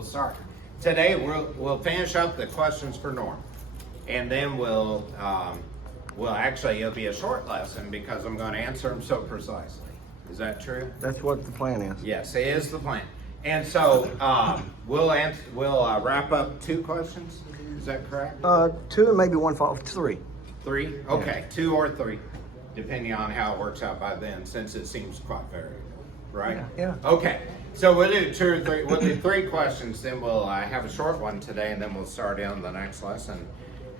we'll start. Today we'll finish up the questions for Norm, and then it'll be a short lesson because I'm going to answer them so precisely. Is that true? That's what the plan is. Yes, it is the plan. And so we'll wrap up 2 questions. Is that correct? 2 and maybe 1 follow, 3. 3? Okay, 2 or 3, depending on how it works out by then, since it seems quite variable, right? Yeah. Okay, so we'll do 2 or 3. We'll do 3 questions, then we'll have a short one today, and then we'll start in the next lesson,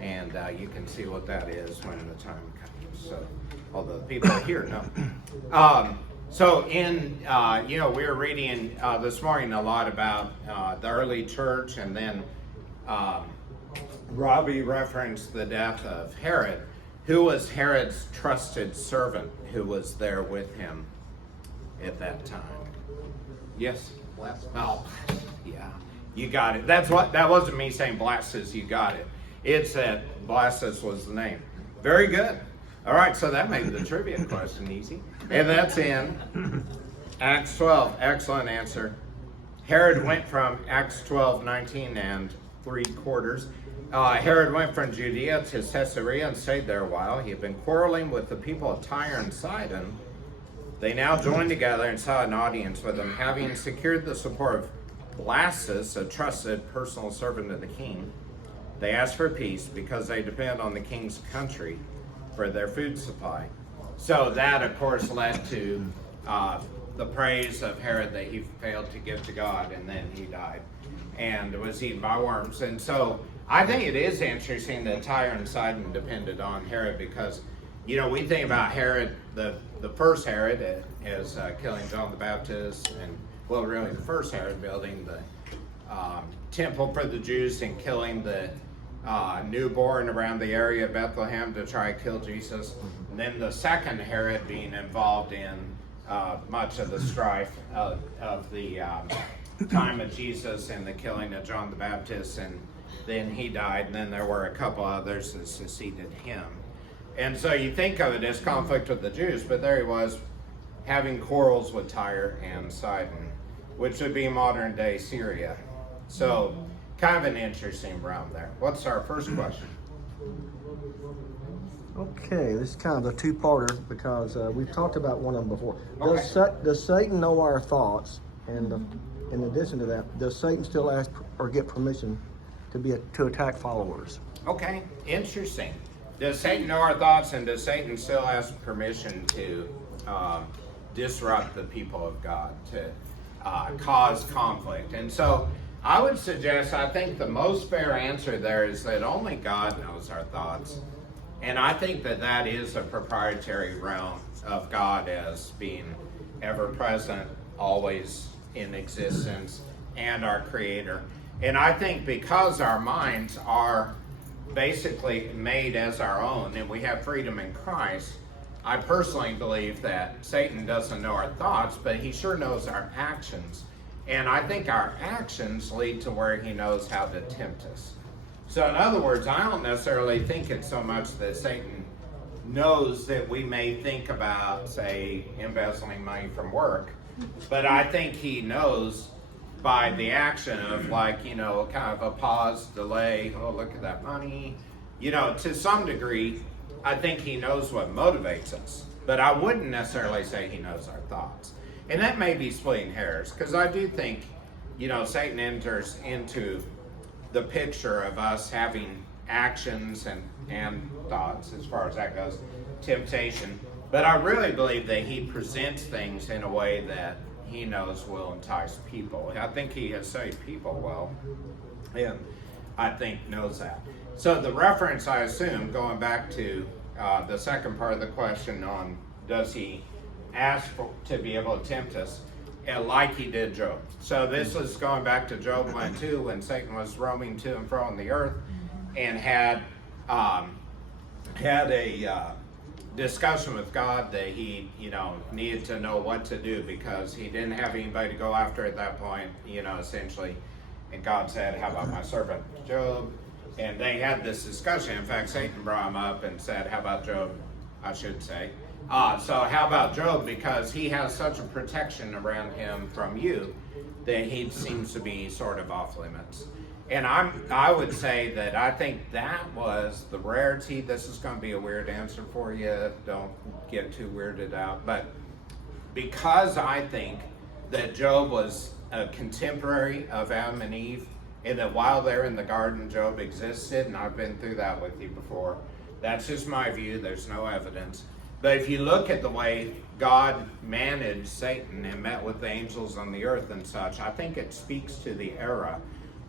and you can see what that is when the time comes. So, although the people here know. So we were reading this morning a lot about the early church, and then Robbie referenced the death of Herod. Who was Herod's trusted servant who was there with him at that time? Yes? Blastus. Oh, yeah. You got it. That wasn't me saying Blastus, you got it. It said Blastus was the name. Very good. All right, so that made the trivia question easy. And that's in Acts 12. Excellent answer. Herod went from Acts 12:19 and 3/4. Herod went from Judea to Caesarea and stayed there a while. He had been quarreling with the people of Tyre and Sidon. They now joined together and sought an audience with him. Having secured the support of Blastus, a trusted personal servant of the king, they asked for peace because they depend on the king's country for their food supply. So that, of course, led to the praise of Herod that he failed to give to God, and then he died and was eaten by worms. And so I think it is interesting that Tyre and Sidon depended on Herod because, we think about Herod, the first Herod, as killing John the Baptist, and, well, really the first Herod building the temple for the Jews and killing the newborn around the area of Bethlehem to try to kill Jesus. And then the second Herod being involved in much of the strife of the time of Jesus and the killing of John the Baptist, and then he died, and then there were a couple others that succeeded him. And so you think of it as conflict with the Jews, but there he was having quarrels with Tyre and Sidon, which would be modern day Syria. So kind of an interesting realm there. What's our first question? Okay, this is kind of a 2-parter because we've talked about one of them before. Okay. Does Satan know our thoughts? And in addition to that, does Satan still ask or get permission to attack followers? Okay, interesting. Does Satan know our thoughts, and does Satan still ask permission to disrupt the people of God, to cause conflict? And so I would suggest, I think the most fair answer there is that only God knows our thoughts. And I think that is a proprietary realm of God as being ever present, always in existence, and our creator. And I think because our minds are basically made as our own and we have freedom in Christ, I personally believe that Satan doesn't know our thoughts, but he sure knows our actions. And I think our actions lead to where he knows how to tempt us. So in other words, I don't necessarily think it's so much that Satan knows that we may think about, say, embezzling money from work, but I think he knows by the action of kind of a pause, delay, oh, look at that money. To some degree, I think he knows what motivates us, but I wouldn't necessarily say he knows our thoughts. And that may be splitting hairs, because I do think, Satan enters into the picture of us having actions and thoughts, as far as that goes, temptation. But I really believe that he presents things in a way that he knows will entice people. I think he has saved people well, and I think knows that. So the reference, I assume, going back to the second part of the question on does he ask to be able to tempt us, like he did Job. So this is going back to Job 1:2, when Satan was roaming to and fro on the earth and had a discussion with God that he needed to know what to do because he didn't have anybody to go after at that point, essentially. And God said, how about my servant Job? And they had this discussion. In fact, Satan brought him up and said, how about Job, I should say, So how about Job? Because he has such a protection around him from you that he seems to be sort of off limits. And I would say that I think that was the rarity. This is going to be a weird answer for you. Don't get too weirded out. But because I think that Job was a contemporary of Adam and Eve, and that while they're in the garden, Job existed, and I've been through that with you before. That's just my view. There's no evidence. But if you look at the way God managed Satan and met with the angels on the earth and such, I think it speaks to the era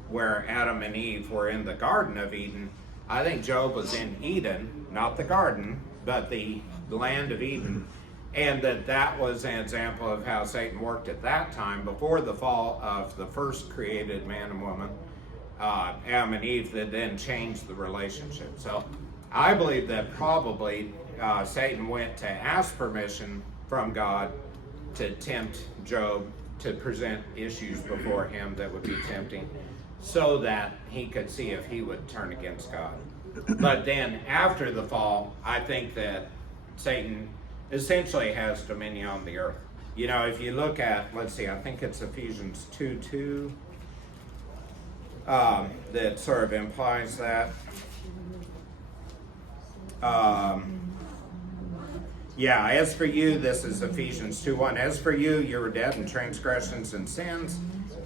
where Adam and Eve were in the Garden of Eden. I think Job was in Eden, not the garden, but the land of Eden. And that was an example of how Satan worked at that time before the fall of the first created man and woman, Adam and Eve, that then changed the relationship. So I believe that probably Satan went to ask permission from God to tempt Job, to present issues before him that would be tempting, so that he could see if he would turn against God. But then after the fall, I think that Satan essentially has dominion on the earth. You know, if you look at, let's see, I think it's Ephesians 2:2, that sort of implies that. As for you, this is Ephesians 2:1. As for you, you were dead in transgressions and sins,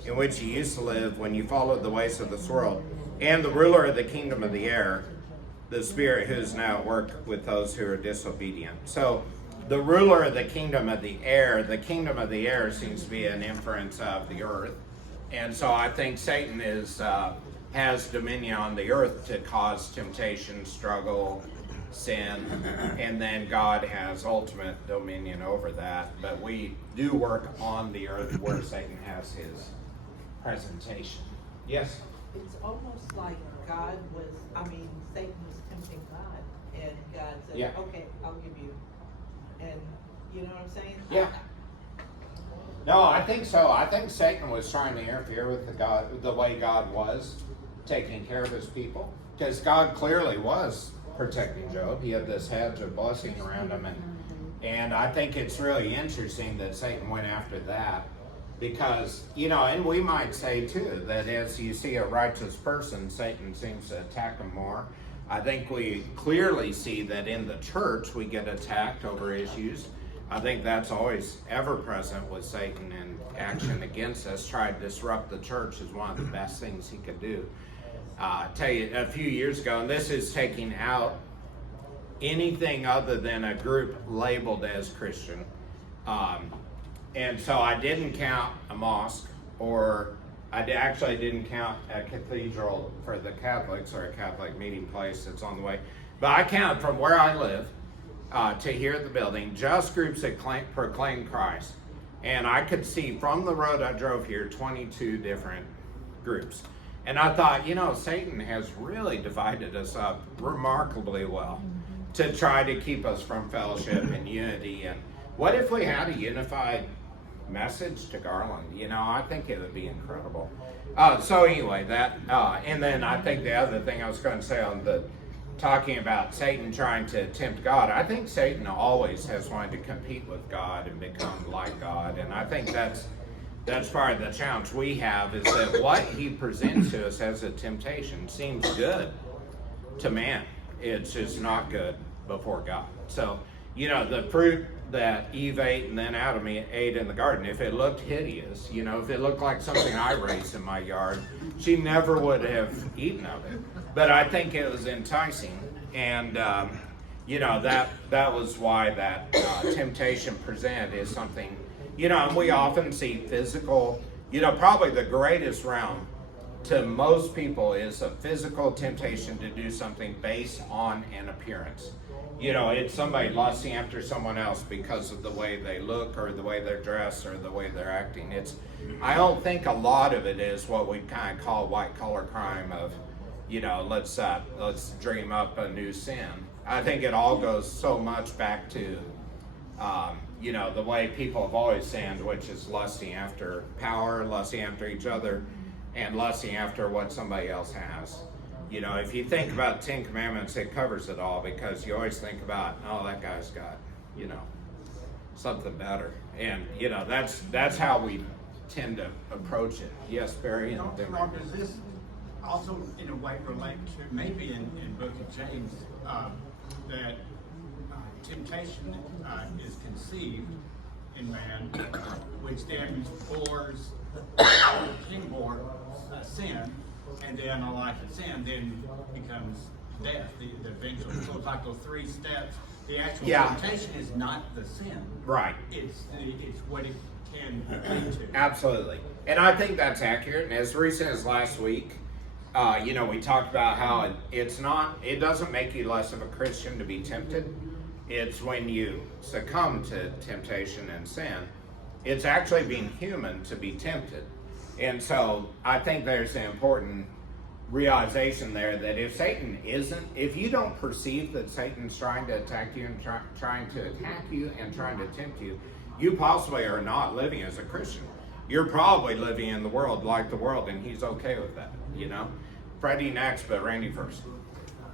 in which you used to live when you followed the ways of this world, and the ruler of the kingdom of the air, the spirit who is now at work with those who are disobedient. So the ruler of the kingdom of the air seems to be an inference of the earth. And so I think Satan has dominion on the earth to cause temptation, struggle, sin, and then God has ultimate dominion over that. But we do work on the earth where Satan has his presentation. Yes? It's almost like Satan was tempting God, and God said, Yeah. okay, I'll give you. And you know what I'm saying? Yeah. No, I think so. I think Satan was trying to interfere with the way God was taking care of his people, because God clearly was protecting Job. He had this hedge of blessing around him, and I think it's really interesting that Satan went after that, because, and we might say too that as you see a righteous person, Satan seems to attack them more. I think we clearly see that in the church we get attacked over issues. I think that's always ever present with Satan, and action against us. Try to disrupt the church is one of the best things he could do. I tell you, a few years ago, and this is taking out anything other than a group labeled as Christian. And so I didn't count a mosque, or I actually didn't count a cathedral for the Catholics, or a Catholic meeting place that's on the way. But I counted from where I live to here at the building, just groups that proclaim Christ. And I could see from the road I drove here 22 different groups. And I thought, Satan has really divided us up remarkably well to try to keep us from fellowship and unity. And what if we had a unified message to Garland? I think it would be incredible. So anyway, and then I think the other thing I was going to say on the talking about Satan trying to tempt God, I think Satan always has wanted to compete with God and become like God. And I think that's part of the challenge we have, is that what he presents to us as a temptation seems good to man. It's just not good before God. So, the fruit that Eve ate and then Adam ate in the garden, if it looked hideous, if it looked like something I raised in my yard, she never would have eaten of it. But I think it was enticing, and that was why that temptation presented is something. And we often see physical, probably the greatest realm to most people is a physical temptation to do something based on an appearance. It's somebody lusting after someone else because of the way they look, or the way they're dressed, or the way they're acting. I don't think a lot of it is what we kind of call white collar crime of, let's dream up a new sin. I think it all goes so much back to, the way people have always sinned, which is lusting after power, lusting after each other, and lusting after what somebody else has. If you think about 10 Commandments, it covers it all, because you always think about, oh, that guy's got, something better. And you know, that's how we tend to approach it. Yes, Barry. And then Rob, does this also in a way relate to maybe in book of James that temptation is conceived in man, which then bores, can bore sin, and then a life of sin then becomes death, the eventual. So it's like those 3 steps. The actual temptation is not the sin. Right. It's what it can lead to. Absolutely. And I think that's accurate. And as recent as last week, you know, we talked about how it doesn't make you less of a Christian to be tempted. It's when you succumb to temptation and sin, it's actually being human to be tempted. And so I think there's an important realization there that if you don't perceive that Satan's trying to attack you and trying to attack you and trying to tempt you, you possibly are not living as a Christian. You're probably living in the world like the world, and he's okay with that, you know? Freddie next, but Randy first.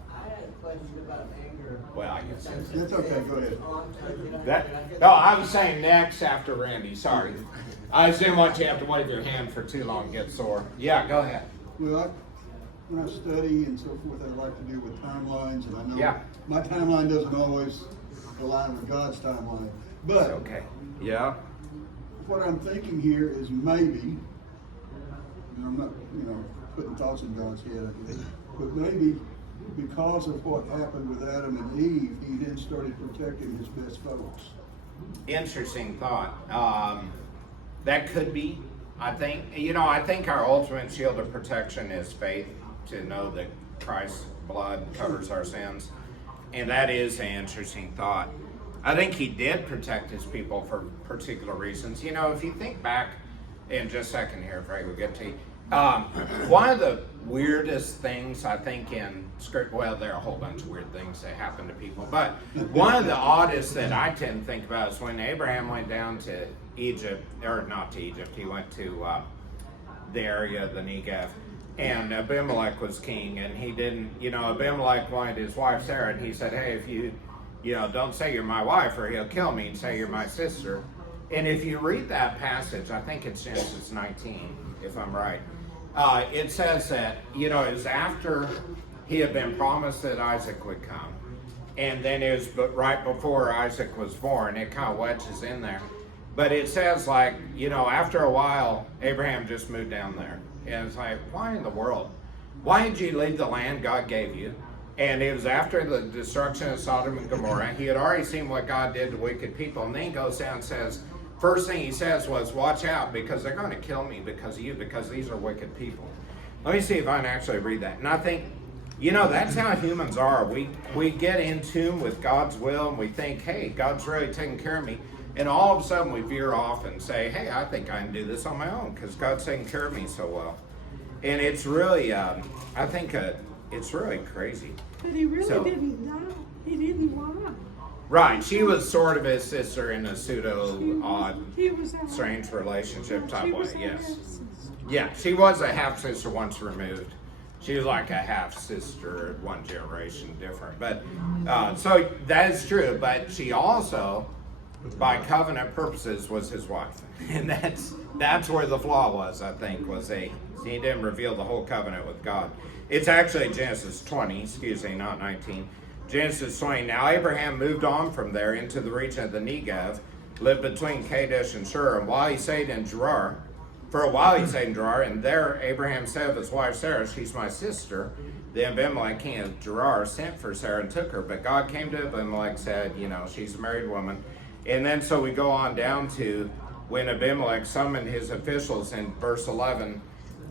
I had a question about anger. Well, I guess That's okay, go ahead. No, I was saying next after Randy, sorry. I just didn't want you to have to wave your hand for too long and get sore. Yeah, go ahead. Well, when I study and so forth, I like to do with timelines, and I know Yeah. my timeline doesn't always align with God's timeline. It's But okay. Yeah. what I'm thinking here is maybe, and I'm not, putting thoughts in God's head, but maybe because of what happened with Adam and Eve, he then started protecting his best folks. Interesting thought. That could be. I think our ultimate shield of protection is faith, to know that Christ's blood covers our sins. And that is an interesting thought. I think he did protect his people for particular reasons. You know, if you think back, in just a second here, Frank, we'll get to you. One of the weirdest things I think in script, well, there are a whole bunch of weird things that happen to people, but one of the oddest that I tend to think about is when Abraham went down to Egypt, or not to Egypt, he went to the area of the Negev, and Abimelech was king, and he didn't, Abimelech wanted his wife Sarah, and he said, hey, if you don't say you're my wife or he'll kill me, and say you're my sister. And if you read that passage, I think it's Genesis 19, if I'm right, it says that, it was after he had been promised that Isaac would come. And then it was right before Isaac was born. It kind of wedges in there. But it says, after a while, Abraham just moved down there. And it's like, why in the world? Why did you leave the land God gave you? And it was after the destruction of Sodom and Gomorrah. He had already seen what God did to wicked people. And then he goes down and says, first thing he says was, watch out, because they're going to kill me because of you, because these are wicked people. Let me see if I can actually read that. And I think, that's how humans are. We get in tune with God's will, and we think, hey, God's really taking care of me. And all of a sudden we veer off and say, hey, I think I can do this on my own because God's taking care of me so well. And it's really, it's really crazy. But he really didn't die. He didn't lie. Right, she was sort of his sister in a odd, He was strange relationship type She way, was yes. Yeah, she was a half-sister once removed. She was like a half-sister, one generation different. But, so that is true, but she also, by covenant purposes, was his wife. And that's where the flaw was, I think, he didn't reveal the whole covenant with God. It's actually Genesis 20, not 19. Genesis 20. Now Abraham moved on from there into the region of the Negev, lived between Kadesh and Shur, and while he stayed in Gerar, and there Abraham said of his wife Sarah, she's my sister. The Abimelech king of Gerar sent for Sarah and took her, but God came to Abimelech, said, she's a married woman. And then so we go on down to when Abimelech summoned his officials in verse 11,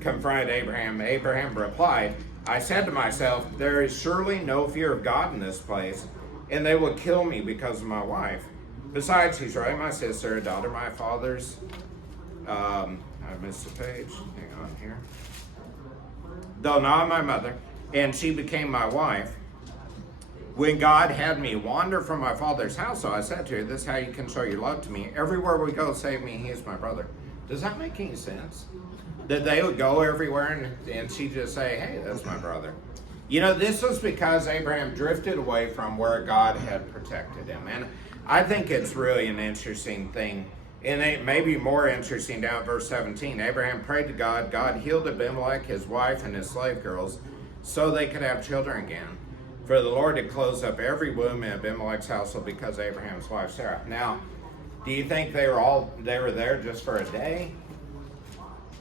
confronted Abraham. Abraham replied, I said to myself, there is surely no fear of God in this place, and they will kill me because of my wife. Besides, she's really my sister, a daughter of my father's. I missed a page. Hang on here. Though not my mother, and she became my wife. When God had me wander from my father's house, so I said to her, this is how you can show your love to me. Everywhere we go, save me, he is my brother. Does that make any sense? That they would go everywhere and she'd just say, hey, that's my brother. This was because Abraham drifted away from where God had protected him. And I think it's really an interesting thing. And it may be more interesting down at verse 17. Abraham prayed to God. God healed Abimelech, his wife, and his slave girls, so they could have children again. For the Lord had closed up every womb in Abimelech's household because of Abraham's wife Sarah. Now, do you think they were there just for a day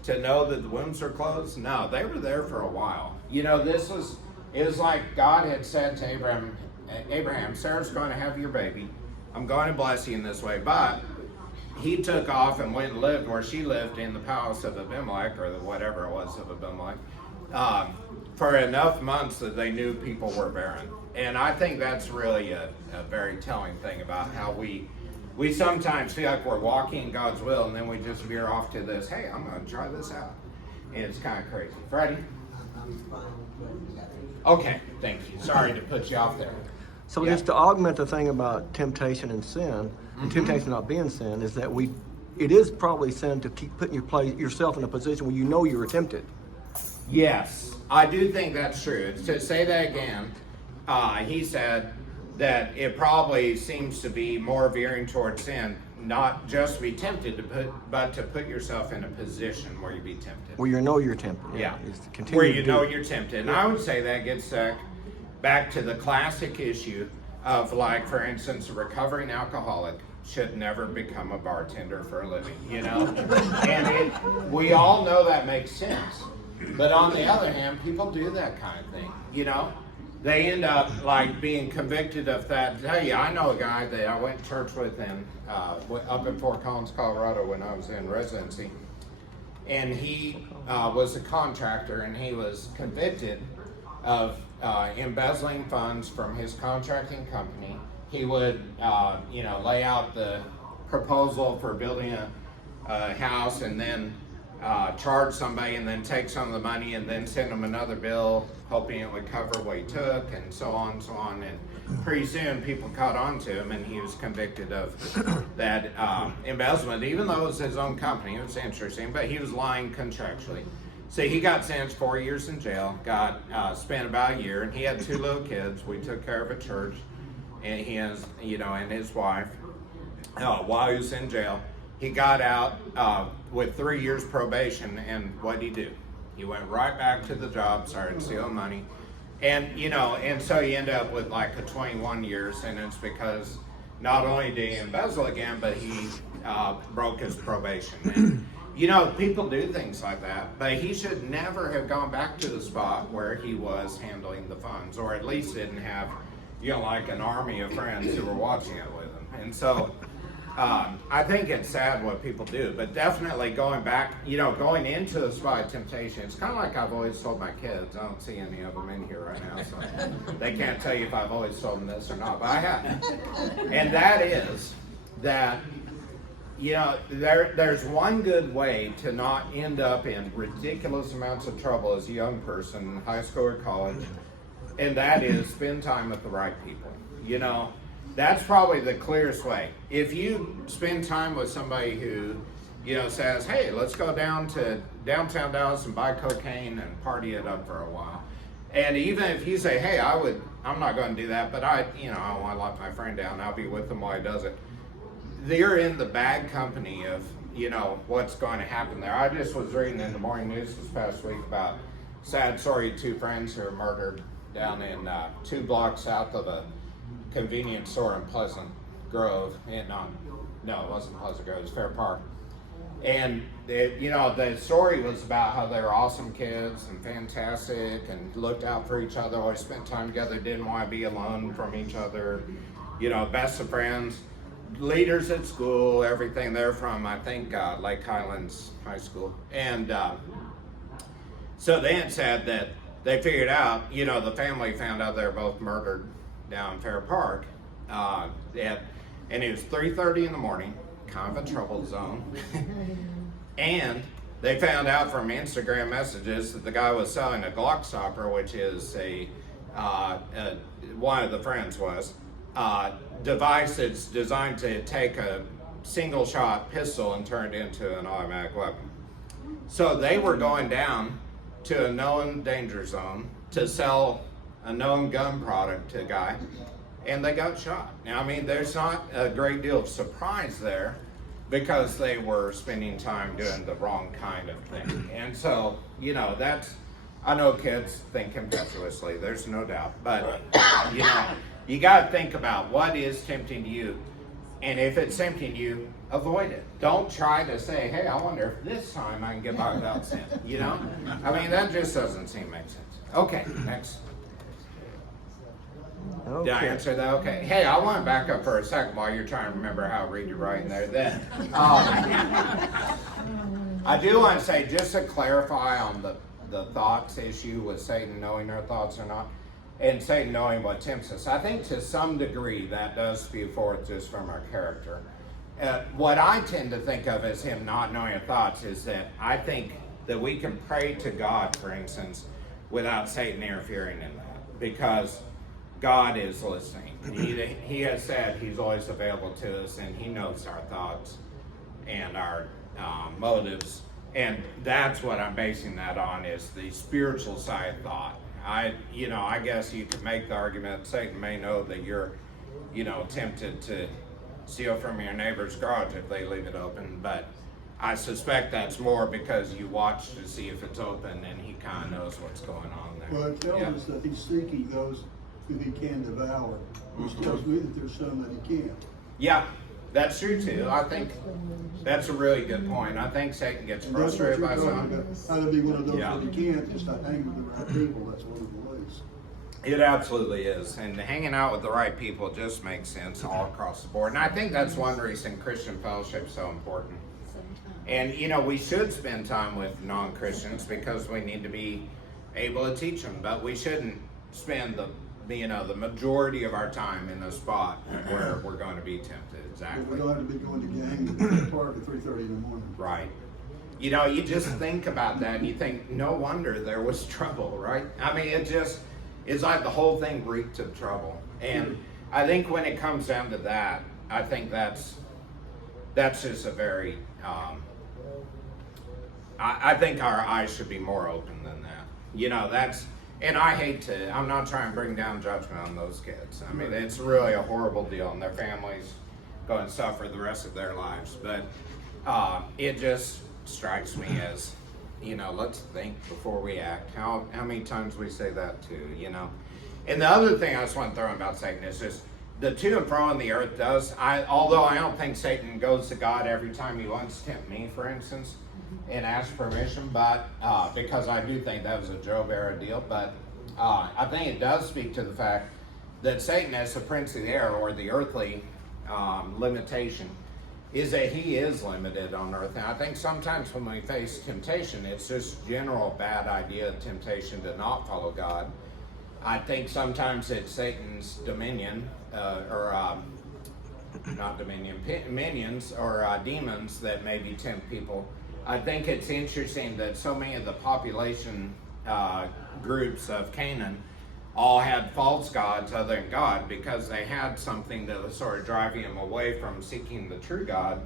to know that the wombs are closed? No, they were there for a while. You know, it was like God had said to Abraham, Sarah's going to have your baby. I'm going to bless you in this way. But he took off and went and lived where she lived in the palace of Abimelech, or whatever it was of Abimelech, for enough months that they knew people were barren. And I think that's really a very telling thing about how we sometimes feel like we're walking in God's will, and then we just veer off to this, hey, I'm going to try this out. And it's kind of crazy. Freddie? I'm fine with what you got. Okay, thank you. Sorry to put you off there. So Yeah. just to augment the thing about temptation and sin, and temptation not being sin, is that it is probably sin to keep putting yourself in a position where you know you're tempted. Yes, I do think that's true. To say that again, he said that it probably seems to be more veering towards sin, not just to be tempted, but to put yourself in a position where you be tempted. Where you know you're tempted. Yeah, Is to continue where to you do know it. you're tempted. And I would say that gets back to the classic issue of, like, for instance, a recovering alcoholic should never become a bartender for a living, you know? And we all know that makes sense. But on the other hand, people do that kind of thing, you know? They end up, like, being convicted of that. Tell you, I know a guy that I went to church with up in Fort Collins, Colorado when I was in residency. And he was a contractor, and he was convicted of embezzling funds from his contracting company. He would, lay out the proposal for building a house, and then charge somebody, and then take some of the money, and then send them another bill, hoping it would cover what he took, and so on and so on. And pretty soon, people caught on to him, and he was convicted of that embezzlement, even though it was his own company. It was interesting, but he was lying contractually. So he got sentenced 4 years in jail, spent about a year, and he had 2 little kids. We took care of a church, and he has, and his wife, while he was in jail. He got out with 3 years probation, and what did he do? He went right back to the job, started stealing money, and and so he ended up with like a 21-year sentence because not only did he embezzle again, but he broke his probation. And, people do things like that, but he should never have gone back to the spot where he was handling the funds, or at least didn't have, like an army of friends who were watching it with him. And so I think it's sad what people do, but definitely going back, going into the spot of temptation, it's kind of like I've always told my kids. I don't see any of them in here right now, so they can't tell you if I've always told them this or not, but I have. And that is that, there's one good way to not end up in ridiculous amounts of trouble as a young person in high school or college, and that is spend time with the right people. That's probably the clearest way. If you spend time with somebody who, says, hey, let's go down to downtown Dallas and buy cocaine and party it up for a while. And even if you say, hey, I'm not going to do that, but I want to lock my friend down, I'll be with him while he does it. They're in the bad company of, what's going to happen there. I just was reading in the morning news this past week about sad story of 2 friends who were murdered down in 2 blocks south of a convenience store in Pleasant Grove. And no, it wasn't Pleasant Grove, it was Fair Park. And the story was about how they were awesome kids and fantastic and looked out for each other, always spent time together, didn't want to be alone from each other, best of friends, leaders at school, everything. They're from, I think, Lake Highlands High School. And so they had said that they figured out, the family found out they were both murdered down in Fair Park, and it was 3:30 in the morning, kind of a trouble zone. And they found out from Instagram messages that the guy was selling a Glock stopper, which is one of the friends was, device that's designed to take a single shot pistol and turn it into an automatic weapon. So they were going down to a known danger zone to sell a known gun product to a guy, and they got shot. Now, I mean, there's not a great deal of surprise there because they were spending time doing the wrong kind of thing. And so, you know, I know kids think impetuously, there's no doubt, but, you know, you got to think about what is tempting you, and if it's tempting you, avoid it. Don't try to say, hey, I wonder if this time I can get by without sin, you know? I mean, that just doesn't seem to make sense. Okay, next. Did I Okay. answer that? Okay. Hey, I want to back up for a second while you're trying to remember how to read your writing there. Then, I do want to say, just to clarify on the thoughts issue with Satan knowing our thoughts or not, and Satan knowing what tempts us. I think to some degree that does spew forth just from our character. What I tend to think of as him not knowing our thoughts is that I think that we can pray to God, for instance, without Satan interfering in that, because God is listening. He has said he's always available to us, and he knows our thoughts and our motives. And that's what I'm basing that on, is the spiritual side thought. I guess you could make the argument Satan may know that you're, tempted to steal from your neighbor's garage if they leave it open, but I suspect that's more because you watch to see if it's open and he kind of knows what's going on there. Well, it tells Yeah. us that he's seeking those who he can devour, which tells me that there's some that he can't. Yeah, that's true too. I think that's a really good point. I think Satan gets And that's what frustrated you're by talking some. about, how to be one of those Yeah. that he can't, just not hang with the right people, that's one of the ways. It absolutely is. And hanging out with the right people just makes sense all across the board. And I think that's one reason Christian fellowship is so important. And, we should spend time with non-Christians because we need to be able to teach them. But we shouldn't spend the majority of our time in a spot where we're going to be tempted. But Exactly. we don't have to be going to gang in the park at 3:30 in the morning. Right. You just think about that and you think, no wonder there was trouble, right? I mean, it's like the whole thing reeked of trouble. And I think when it comes down to that, I think that's just a very, I think our eyes should be more open than that. And I'm not trying to bring down judgment on those kids. I mean, it's really a horrible deal and their families going to suffer the rest of their lives. But it just strikes me as, let's think before we act. How many times we say that too, And the other thing I just want to throw in about Satan is just the to and fro on the earth does. Although I don't think Satan goes to God every time he wants to tempt me, for instance, and ask permission, but because I do think that was a Job era deal. But I think it does speak to the fact that Satan, as the prince of the air, or the earthly limitation, is that he is limited on earth. And I think sometimes when we face temptation, it's just general bad idea of temptation to not follow God. I think sometimes it's Satan's dominion, minions or demons that maybe tempt people. I think it's interesting that so many of the population groups of Canaan all had false gods other than God, because they had something that was sort of driving them away from seeking the true God,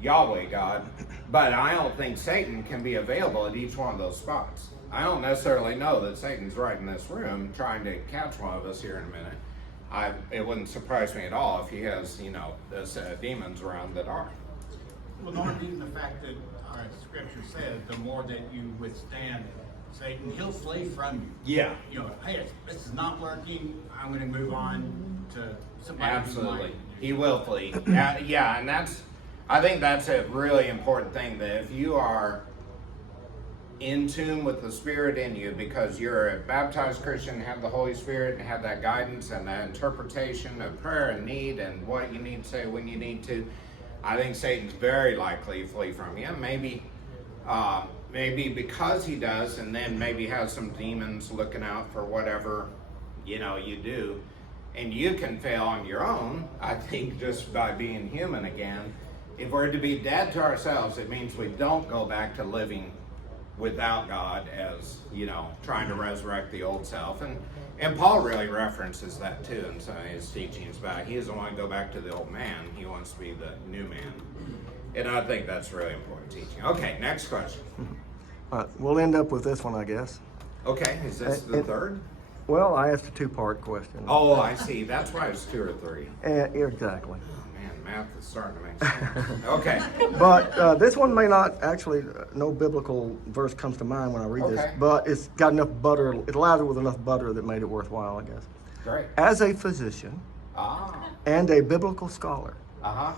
Yahweh God. But I don't think Satan can be available at each one of those spots. I don't necessarily know that Satan's right in this room trying to catch one of us here in a minute. It wouldn't surprise me at all if he has, this demons around that are. Well, Lord, even the fact that our scripture says the more that you withstand Satan, he'll flee from you. Yeah. Hey, this is not working. I'm going to move on to somebody who Absolutely. might. He will flee. Yeah, and I think that's a really important thing, that if you are in tune with the Spirit in you, because you're a baptized Christian, have the Holy Spirit and have that guidance and that interpretation of prayer and need and what you need to say when you need to, I think Satan's very likely to flee from you. Maybe because he does, and then maybe has some demons looking out for whatever, you do. And you can fail on your own, I think, just by being human again. If we're to be dead to ourselves, it means we don't go back to living without God, as, trying to resurrect the old self. And Paul really references that too in some of his teachings about he doesn't want to go back to the old man, he wants to be the new man. And I think that's really important teaching. Okay, next question. All right, we'll end up with this one, I guess. Okay, is this the third? Well, I asked a two-part question. Oh, I see. That's why it's 2 or 3. Exactly. Man, math is starting to make sense. Okay. But this one may not actually, no biblical verse comes to mind when I read this, Okay. but it's got enough butter, it lathered with enough butter that made it worthwhile, I guess. Great. As a physician Ah. and a biblical scholar, Uh-huh.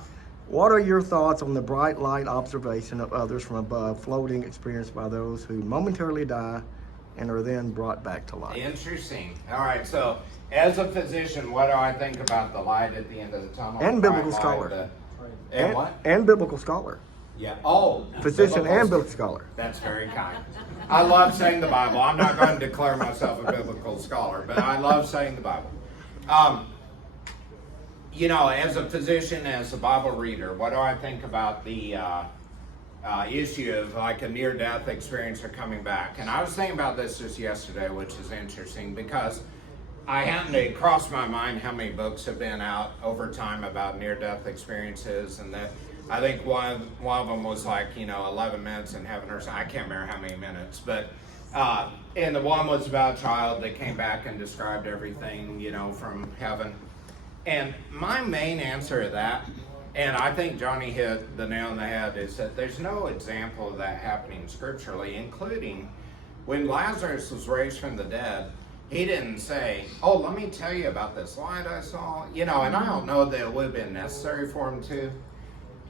what are your thoughts on the bright light observation of others from above, floating experienced by those who momentarily die and are then brought back to life? Interesting. All right. So, as a physician, what do I think about the light at the end of the tunnel? And The biblical bright scholar. light, and what? And biblical scholar. Yeah. Oh. Physician and biblical scholar. That's very kind. I love saying the Bible. I'm not going to declare myself a biblical scholar, but I love saying the Bible. You know, as a physician, as a Bible reader, what do I think about the issue of like a near-death experience or coming back? And I was thinking about this just yesterday, which is interesting because I happened to cross my mind how many books have been out over time about near-death experiences, and that I think one of them was like 11 minutes in heaven or something. I can't remember how many minutes, but and the one was about a child that came back and described everything from heaven. And my main answer to that, and I think Johnny hit the nail on the head, is that there's no example of that happening scripturally, including when Lazarus was raised from the dead. He didn't say, oh, let me tell you about this light I saw, and I don't know that it would have been necessary for him to.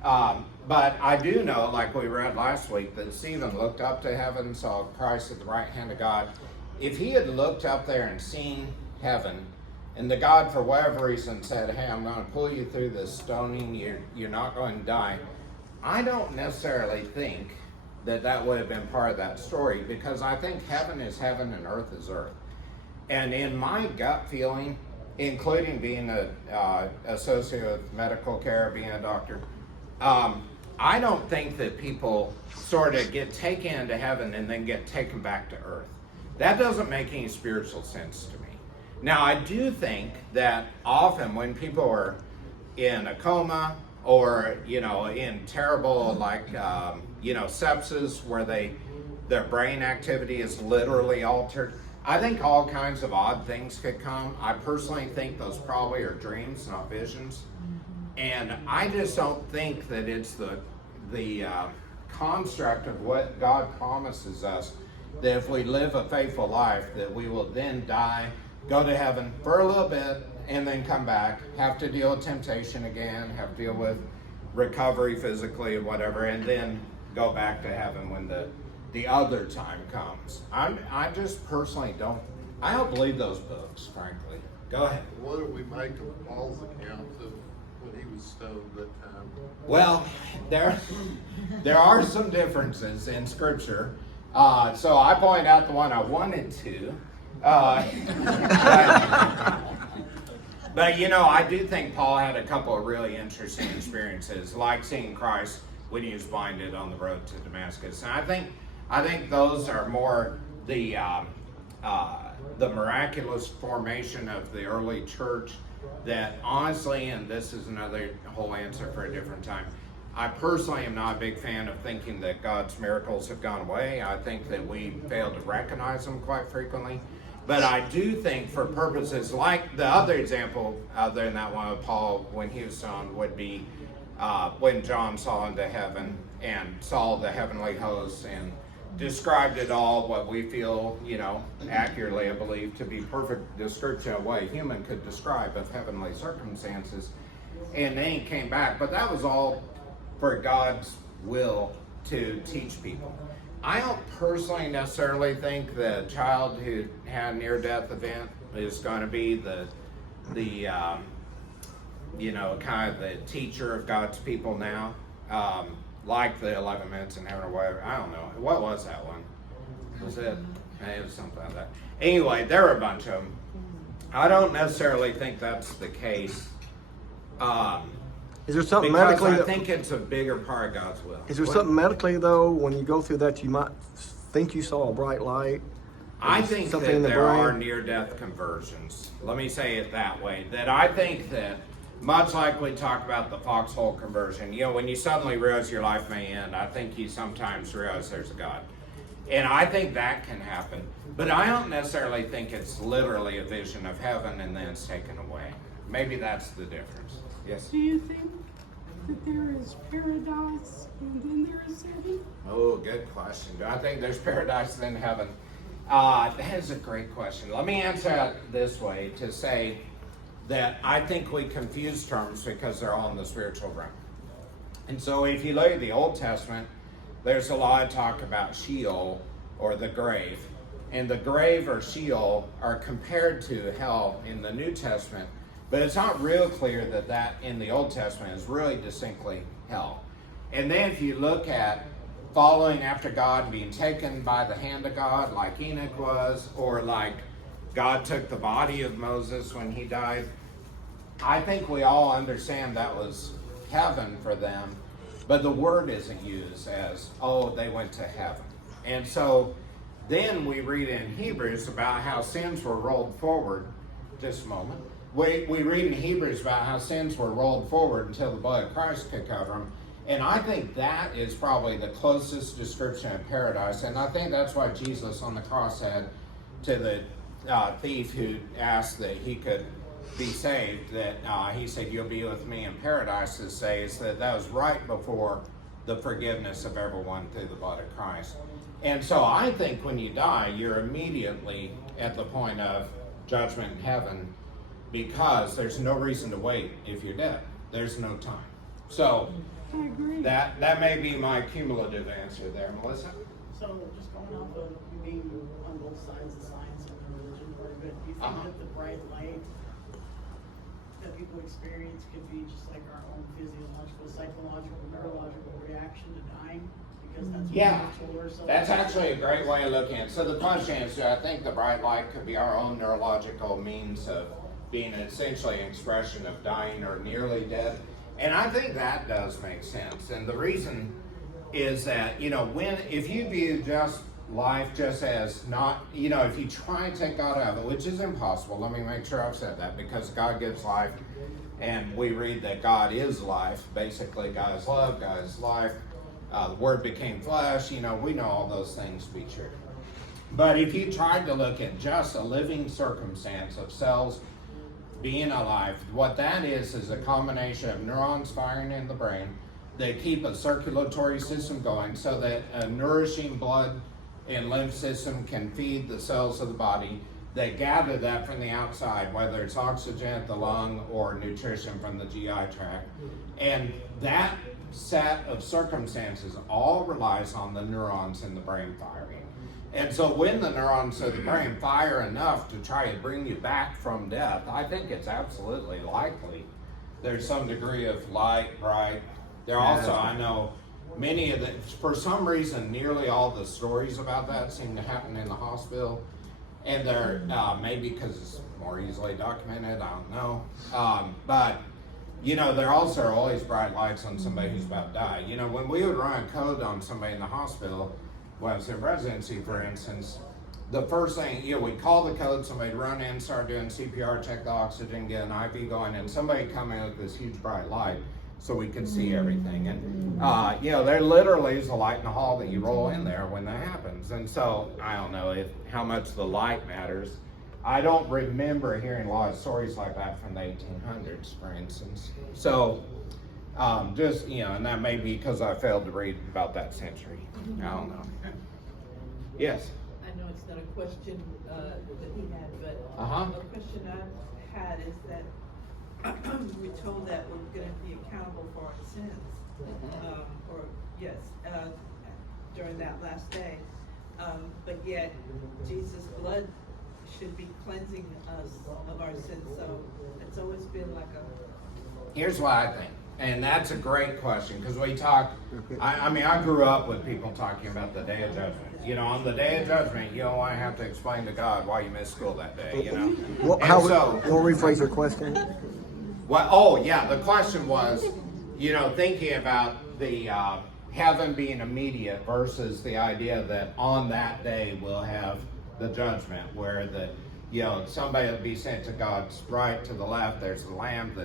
But I do know, like we read last week, that Stephen looked up to heaven, saw Christ at the right hand of God. If he had looked up there and seen heaven, and the God, for whatever reason, said, hey, I'm going to pull you through this stoning, you're not going to die, I don't necessarily think that would have been part of that story, because I think heaven is heaven and earth is earth. And in my gut feeling, including being associated with medical care, being a doctor, I don't think that people sort of get taken into heaven and then get taken back to earth. That doesn't make any spiritual sense to me. Now, I do think that often when people are in a coma or, in terrible, sepsis where their brain activity is literally altered, I think all kinds of odd things could come. I personally think those probably are dreams, not visions. And I just don't think that it's the construct of what God promises us, that if we live a faithful life, that we will then die, go to heaven for a little bit, and then come back, have to deal with temptation again, have to deal with recovery physically and whatever, and then go back to heaven when the other time comes. I just personally don't believe those books, frankly. Go ahead. What do we make of Paul's account of when he was stoned that time? Well, there are some differences in Scripture. So I point out the one I wanted to. But I do think Paul had a couple of really interesting experiences, like seeing Christ when he was blinded on the road to Damascus. And I think those are more the miraculous formation of the early church. That honestly, and this is another whole answer for a different time, I personally am not a big fan of thinking that God's miracles have gone away. I think that we fail to recognize them quite frequently. But I do think for purposes like the other example other than that one of Paul when he was stoned would be when John saw into heaven and saw the heavenly hosts and described it all, what we feel, accurately, I believe, to be perfect description of what a human could describe of heavenly circumstances. And then he came back, but that was all for God's will to teach people. I don't personally necessarily think the child who had a near-death event is going to be the kind of the teacher of God's people now. Like the 11 minutes in heaven or whatever. I don't know. What was that one? Was it? It was something like that. Anyway, there were a bunch of them. I don't necessarily think that's the case. Is there something Because medically? I think it's a bigger part of God's will. Is there What? something medically though, when you go through that, you might think you saw a bright light? I think something that in the there brain? are near-death conversions. Let me say it that way. That I think that, much like we talk about the foxhole conversion, when you suddenly realize your life may end, I think you sometimes realize there's a God. And I think that can happen. But I don't necessarily think it's literally a vision of heaven and then it's taken away. Maybe that's the difference. Yes? Do you think that there is paradise and then there is heaven? Oh, good question. Do I think there's paradise then heaven? That is a great question. Let me answer it this way, to say that I think we confuse terms because they're all in the spiritual realm. And so if you look at the Old Testament, there's a lot of talk about Sheol, or the grave. And the grave or Sheol are compared to hell in the New Testament, but it's not real clear that that in the Old Testament is really distinctly hell. And then if you look at following after God, being taken by the hand of God, like Enoch was, or like God took the body of Moses when he died, I think we all understand that was heaven for them, but the word isn't used as, oh, they went to heaven. And so then we read in Hebrews about how sins were rolled forward. Just a moment. We read in Hebrews about how sins were rolled forward until the blood of Christ could cover them. And I think that is probably the closest description of paradise. And I think that's why Jesus on the cross said to the thief who asked that he could be saved, that he said, you'll be with me in paradise, to say is that was right before the forgiveness of everyone through the blood of Christ. And so I think when you die, you're immediately at the point of judgment in heaven, because there's no reason to wait if you're dead. There's no time. So I agree. that may be my cumulative answer there, Melissa. So just going off of you being on both sides of science and the religion part of it, do you think Uh-huh. that the bright light that people experience could be just like our own physiological, psychological, neurological reaction to dying? Because that's what Yeah, we told ourselves. that's actually a great way of looking at it. So the question is, I think the bright light could be our own neurological means of being essentially an expression of dying or nearly dead. And I think that does make sense. And the reason is that, if you view just life just as not, if you try and take God out of it, which is impossible, let me make sure I've said that, because God gives life, and we read that God is life. Basically, God is love, God is life. The Word became flesh, we know all those things to be true. But if you tried to look at just a living circumstance of cells being alive, what that is a combination of neurons firing in the brain that keep a circulatory system going so that a nourishing blood and lymph system can feed the cells of the body that gather that from the outside, whether it's oxygen at the lung or nutrition from the GI tract. And that set of circumstances all relies on the neurons in the brain firing. And so when the neurons of the brain fire enough to try to bring you back from death, I think it's absolutely likely there's some degree of light, bright. There also, I know, many of the, for some reason, nearly all the stories about that seem to happen in the hospital. And they're, maybe because it's more easily documented, I don't know. But there also are always bright lights on somebody who's about to die. When we would run a code on somebody in the hospital, when I was in residency, for instance, the first thing, we'd call the code, somebody'd run in, start doing CPR, check the oxygen, get an IV going, and somebody come in with this huge bright light so we could see everything. And, there literally is a light in the hall that you roll in there when that happens. And so, I don't know how much the light matters. I don't remember hearing a lot of stories like that from the 1800s, for instance. So, and that may be because I failed to read about that century. I don't know. Yes? I know it's not a question that he had, but Uh-huh. a question I've had is that we're told that we're going to be accountable for our sins, during that last day. But yet, Jesus' blood should be cleansing us of our sins. So it's always been like Here's what I think, and that's a great question, because we talk, I grew up with people talking about the Day of Judgment. On the Day of Judgment, you don't want to have to explain to God why you missed school that day, We'll rephrase your question. The question was, thinking about the heaven being immediate versus the idea that on that day we'll have the judgment, where somebody will be sent to God's right, to the left, there's the lamb, the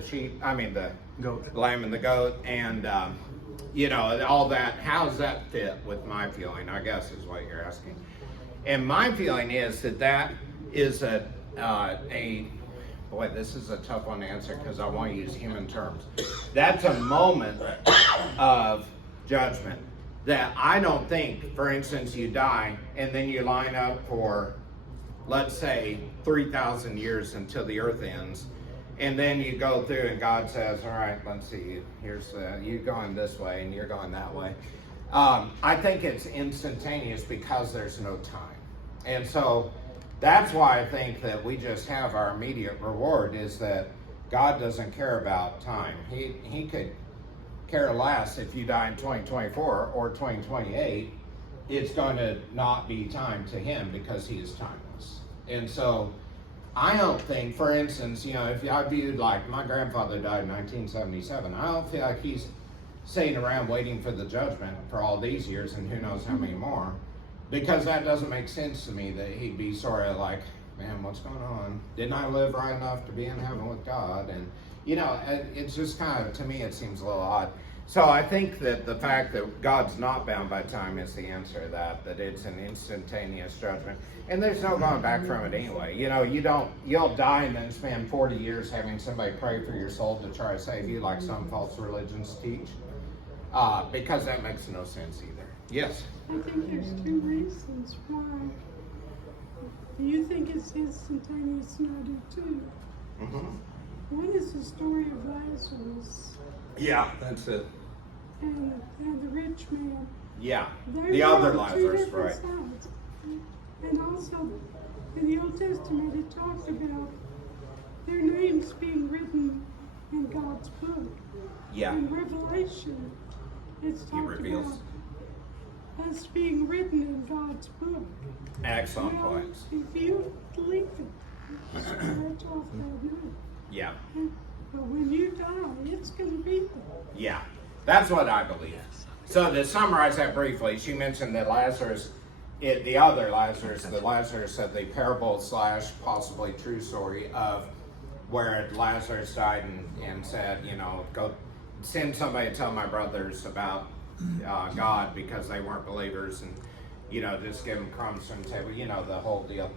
Goat. lamb and the goat, and all that. How does that fit with my feeling, I guess is what you're asking. And my feeling is that is boy, this is a tough one to answer because I want to use human terms. That's a moment of judgment that I don't think, for instance, you die and then you line up for, let's say, 3,000 years until the earth ends. And then you go through and God says, all right, let's see, here's you going this way and you're going that way. I think it's instantaneous because there's no time. And so that's why I think that we just have our immediate reward is that God doesn't care about time. He could care less if you die in 2024 or 2028. It's going to not be time to him because he is timeless. And so I don't think, for instance, if I viewed like my grandfather died in 1977, I don't feel like he's sitting around waiting for the judgment for all these years and who knows how many more, because that doesn't make sense to me that he'd be sort of like, man, what's going on? Didn't I live right enough to be in heaven with God? And, it's just kind of, to me, it seems a little odd. So I think that the fact that God's not bound by time is the answer to that it's an instantaneous judgment. And there's no going back from it anyway. You'll die and then spend 40 years having somebody pray for your soul to try to save you like some false religions teach. Because that makes no sense either. Yes? I think there's two reasons why. You think it's instantaneous, and I do too. Mm-hmm. One is the story of Lazarus Yeah, that's it. and the rich man. Yeah, They the were other on two Lazarus, different right? sides. And also, in the Old Testament, it talked about their names being written in God's book. Yeah, In Revelation, it's he talked reveals. about us being written in God's book. Excellent Well, points. if you believe it, scratch off that note. Yeah, But when you die, it's going to be there. yeah, that's what I believe. So to summarize that briefly, she mentioned that Lazarus, the other Lazarus, the Lazarus of the parable / possibly true story of where Lazarus died and said, go send somebody to tell my brothers about God because they weren't believers, and just give them crumbs from the table, the whole deal.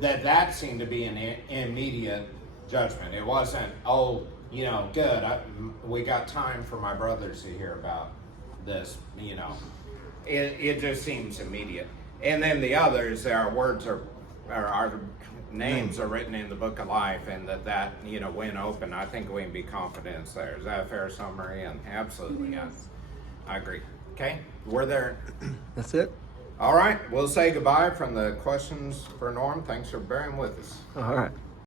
That seemed to be an immediate judgment. It wasn't, good, we got time for my brothers to hear about this, It just seems immediate. And then the others, our words our names are written in the book of life, and that when open, I think we can be confident there. Is that a fair summary? And absolutely, I agree. Okay, we're there. That's it? All right, we'll say goodbye from the questions for Norm. Thanks for bearing with us. All right.